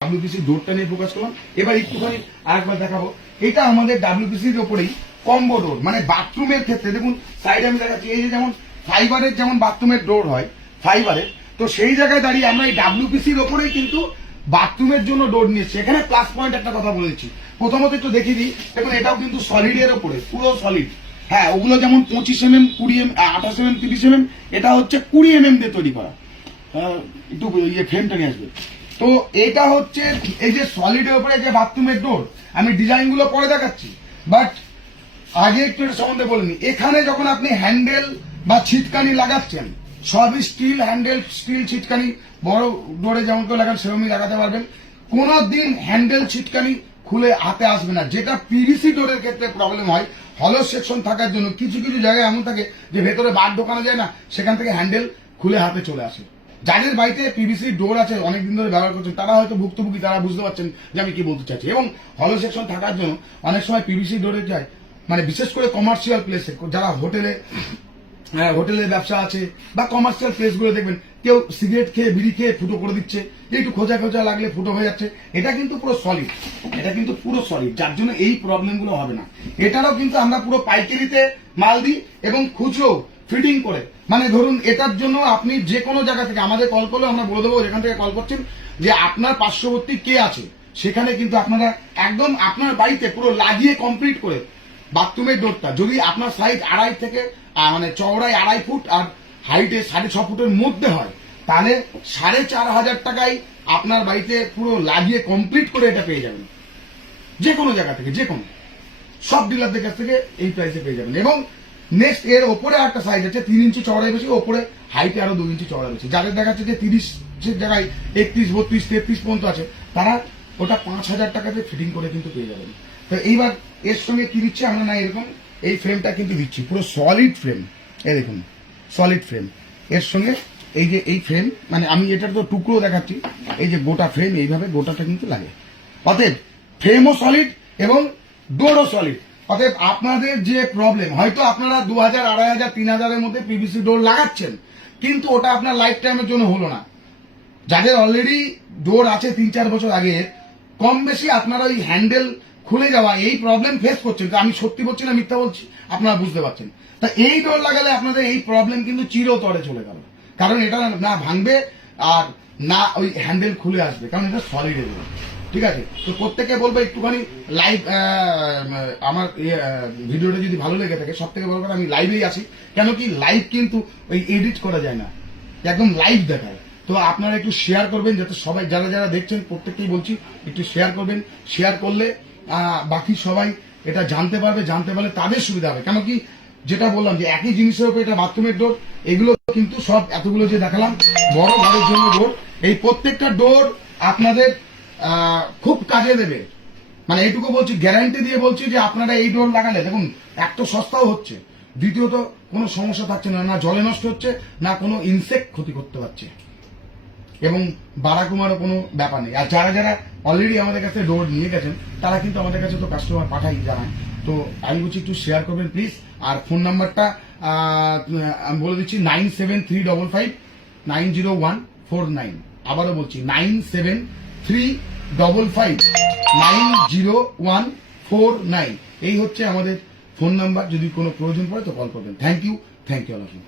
WPC ডোরটা নিয়ে focus করলাম। এবার একটুখানি আরেকবার দেখাবো, এটা আমাদের ডাব্লিউপিসির ওপরেই কম্বো ডোর, মানে বাথরুমের ক্ষেত্রে দেখুন সাইডে আমি দেখাচ্ছি, এই যে যেমন ফাইবারের যেমন বাথরুমের ডোর হয় ফাইবারের, তো সেই জায়গায় দাঁড়িয়ে আমরা এই ডাব্লিউপিসির ওপরেই কিন্তু বাথরুমের জন্য ডোর নিয়েছি। এখানে প্লাস পয়েন্ট একটা কথা বলে দিচ্ছি, প্রথমত একটু দেখিয়ে দিই। দেখুন এটাও কিন্তু সলিডের ওপরে, পুরো সলিড। হ্যাঁ, ওগুলো যেমন 25 mm, 20 mm, 28 mm, 30 mm, এটা হচ্ছে 20 mm দিয়ে তৈরি করা। একটু ইয়ে ফ্রেমটা নিয়ে আসবে। তো এটা হচ্ছে এই যে সলিডের উপরে যে বাথরুমের ডোর, আমি ডিজাইন গুলো পরে দেখাচ্ছি, বাট আগে একটু এর সম্বন্ধে বলিনি। এখানে যখন আপনি হ্যান্ডেল বা ছিটকানি লাগাচ্ছেন, সবই স্টিল হ্যান্ডেল, স্টিল ছিটকানি, বড় ডোরে যেমন করে লাগান সেরকমই লাগাতে পারবেন। কোনোদিন হ্যান্ডেল ছিটকানি খুলে হাতে আসবে না, যেটা পিভিসি ডোরের ক্ষেত্রে প্রবলেম হয়। হলো সেকশন থাকার জন্য কিছু কিছু জায়গায় এমন থাকে যে ভেতরে বার ঢোকানো যায় না, সেখান থেকে হ্যান্ডেল খুলে হাতে চলে আসে। যাদের বাড়িতে পিভিসি ডোর আছে, অনেকদিন ধরে ব্যবহার করছেন, তারা হয়তো ভুক্তভোগী, তারা বুঝতে পারছেন যে আমি কি বলতে চাইছি। এবং হলো সেকশন থাকার জন্য অনেক সময় পিভিসি ডোরে যায়, মানে বিশেষ করে কমার্শিয়াল প্লেসে, যারা হোটেলের ব্যবসা আছে বা কমার্শিয়াল প্লেস গুলো দেখবেন, কেউ সিগারেট খেয়ে বিড়ি খেয়ে ফুটো করে দিচ্ছে, একটু খোঁজা খোঁজা লাগলে ফুটো হয়ে যাচ্ছে। এটা কিন্তু পুরো সলিড, এটা কিন্তু পুরো সলিড, যার জন্য এই প্রবলেম গুলো হবে না। এটারও কিন্তু আমরা পুরো পাইকারিতে মাল দিই এবং খুচরো ফিটিং করে, মানে ধরুন এটার জন্য আপনি যে কোনো জায়গা থেকে আমাদের কল করলে আমরা বলে দেবো যেখান থেকে কল করছেন যে আপনার পার্শ্ববর্তী কে আছে, সেখানে কিন্তু আপনারা একদম আপনার বাড়িতে পুরো লাগিয়ে কমপ্লিট করে বাথরুমের ডোরটা, যদি আপনার সাইজ 2.5 থেকে মানে চওড়ায় 2.5 ফুট আর হাইটে 6.5 ফুটের মধ্যে হয়, তাহলে 4,500 টাকায় আপনার বাড়িতে পুরো লাগিয়ে কমপ্লিট করে এটা পেয়ে যাবেন। যে কোনো জায়গা থেকে, যে কোনো সব ডিলারদের কাছ থেকে এই প্রাইসে পেয়ে যাবেন। এবং নেক্সট এর ওপরে একটা সাইজ আছে 3 ইঞ্চি চওড়ায় বেশি, ওপরে হাইটে আরো 2 ইঞ্চি চওড়া বেশি। যাদের দেখাচ্ছে যে 30 জায়গায় 31, 32, 33 পর্যন্ত আছে, তারা ওটা 5,000 টাকাতে ফিটিং করে কিন্তু পেয়ে যাবেন। তো এইবার এর সঙ্গে কি দিচ্ছে আমরা, না এরকম এই ফ্রেমটা কিন্তু দিচ্ছি, পুরো সলিড ফ্রেম। এই দেখুন সলিড ফ্রেম, এর সঙ্গে এই যে এই ফ্রেম, মানে আমি এটার তো টুকরো দেখাচ্ছি, এই যে গোটা ফ্রেম এইভাবে গোটাটা কিন্তু লাগে। অতএব ফ্রেমও সলিড এবং ডোরও সলিড। অতএব আপনাদের যে প্রবলেম, হয়তো আপনারা 2,000, 2,500, 3,000 মধ্যে পিভিসি ডোর লাগাচ্ছেন, কিন্তু ওটা আপনার লাইফ টাইমের জন্য হলো না। যাদের অলরেডি ডোর আছে 3-4 বছর আগে, কম বেশি আপনারা ওই হ্যান্ডেল খুলে যাওয়া এই প্রবলেম ফেস করছেন। আমি সত্যি বলছি না মিথ্যা বলছি, আপনারা বুঝতে পারছেন। তা এই ডোর লাগালে আপনাদের এই প্রবলেম কিন্তু চিরতরে চলে গেল, কারণ এটা না ভাঙবে আর না ওই হ্যান্ডেল খুলে আসবে, কারণ এটা সলিড এর। ঠিক আছে, তো প্রত্যেকে বলবো একটুখানি লাইভ, আমার ভিডিওটা যদি ভালো লেগে থাকে, সব থেকে বড় কথা আমি লাইভেই আছি, কেন কি লাইভ কিন্তু ওই এডিট করা যায় না, একদম লাইভ দেখায়। তো আপনারা একটু শেয়ার করবেন, যাতে সবাই যারা যারা দেখছেন প্রত্যেককেই বলছি একটু শেয়ার করবেন। শেয়ার করলে বাকি সবাই এটা জানতে পারবে, জানতে পারলে তাদের সুবিধা হবে। কেন কি যেটা বললাম যে একই জিনিসের উপরে এটা বাথরুমের ডোর, এগুলো কিন্তু সব এতগুলো যে দেখালাম বড় ঘরের জন্য ডোর, এই প্রত্যেকটা ডোর আপনাদের খুব কাজে দেবে। মানে এইটুকু বলছি, গ্যারান্টি দিয়ে বলছি যে আপনারা এই ডোর লাগালে দেখুন, এক তো সস্তাও হচ্ছে, দ্বিতীয়ত কোনো সমস্যা থাকছে না, না জলে নষ্ট হচ্ছে, না কোনো ইনসেক্ট ক্ষতি করতে পারছে, এবং বাড়াকুমারও কোনো ব্যাপার নেই। আর যারা যারা অলরেডি আমাদের কাছে ডোর নিয়ে গেছেন, তারা কিন্তু আমাদের কাছে তো কাস্টমার পাঠাই জানায়। তো আমি বলছি একটু শেয়ার করবেন প্লিজ। আর ফোন নাম্বারটা আমি বলে দিচ্ছি 9735901449। আবারও বলছি 9735901449। এই হচ্ছে আমাদের ফোন নাম্বার, যদি কোনো প্রয়োজন পড়ে তো কল করবেন। Thank you all of you.